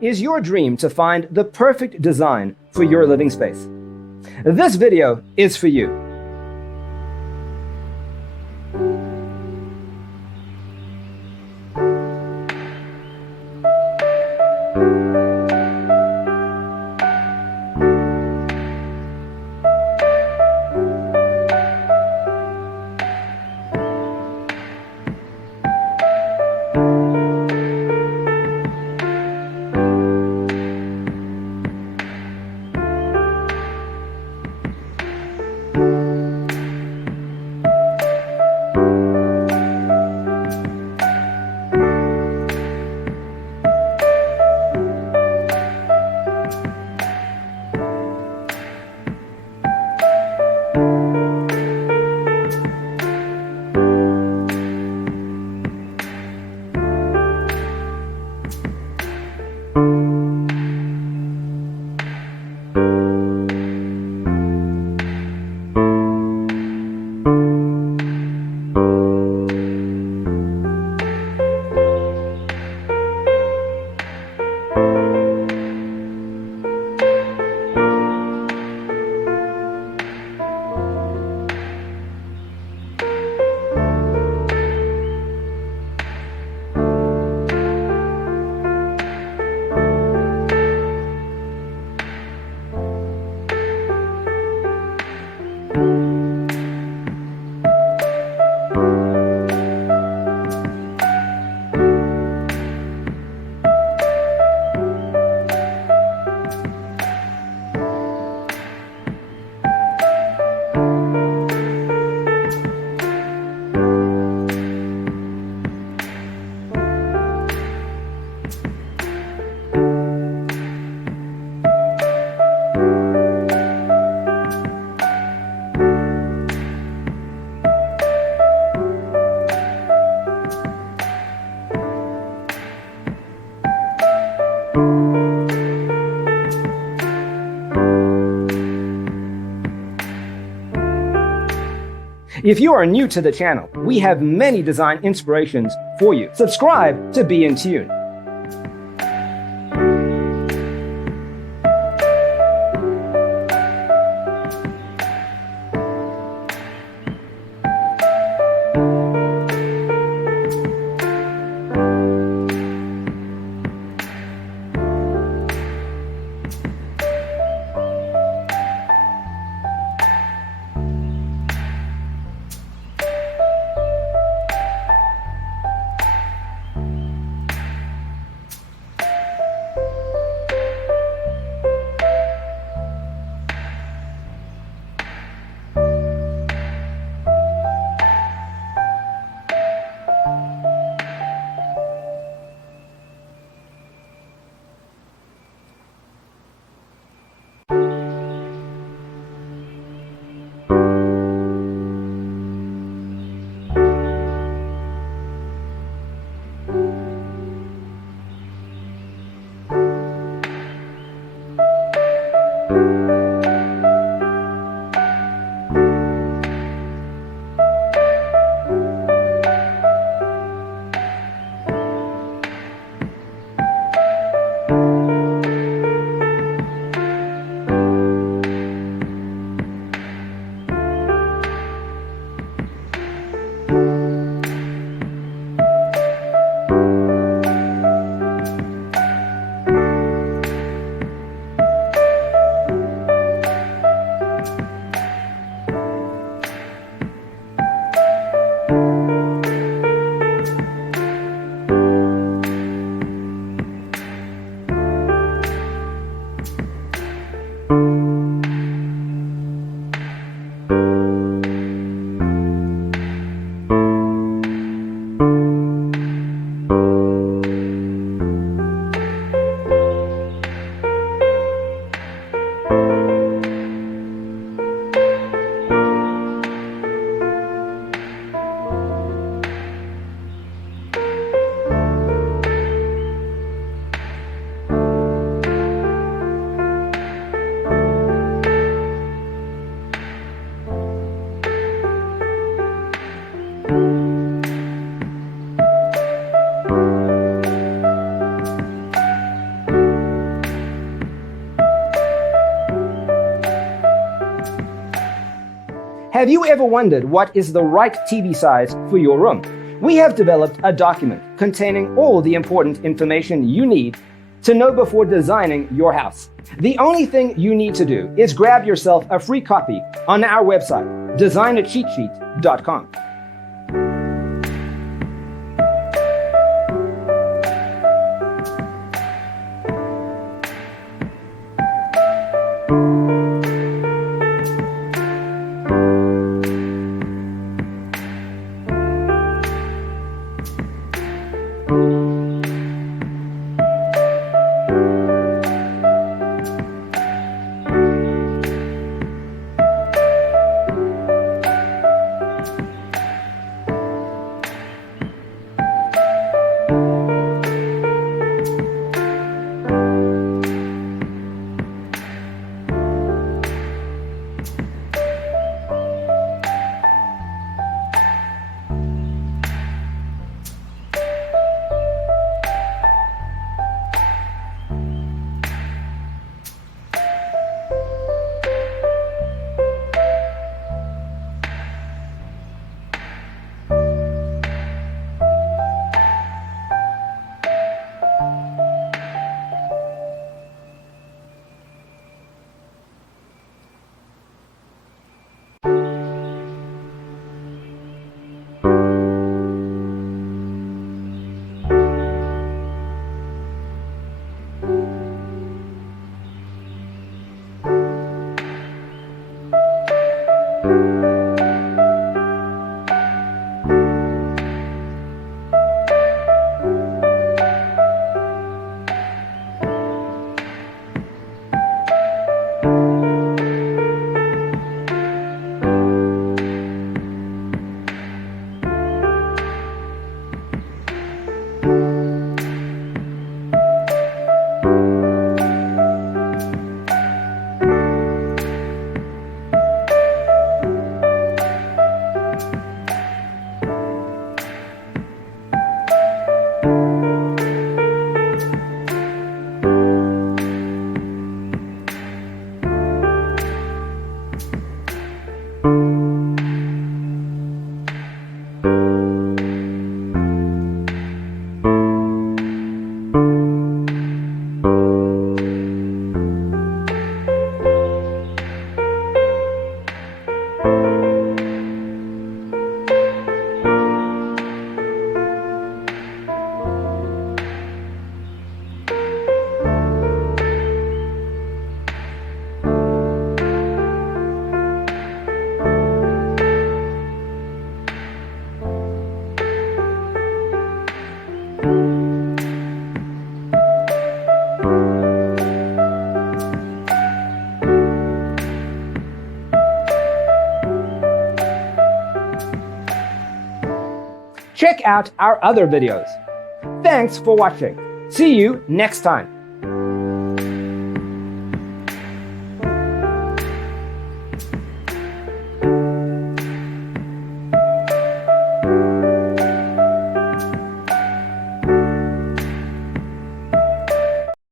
Is your dream to find the perfect design for your living space? This video is for you. If you are new to the channel, we have many design inspirations for you. Subscribe to be in tune. Have you ever wondered what is the right TV size for your room? We have developed a document containing all the important information you need to know before designing your house. The only thing you need to do is grab yourself a free copy on our website, designacheatsheet.com. Check out our other videos. Thanks for watching. See you next time.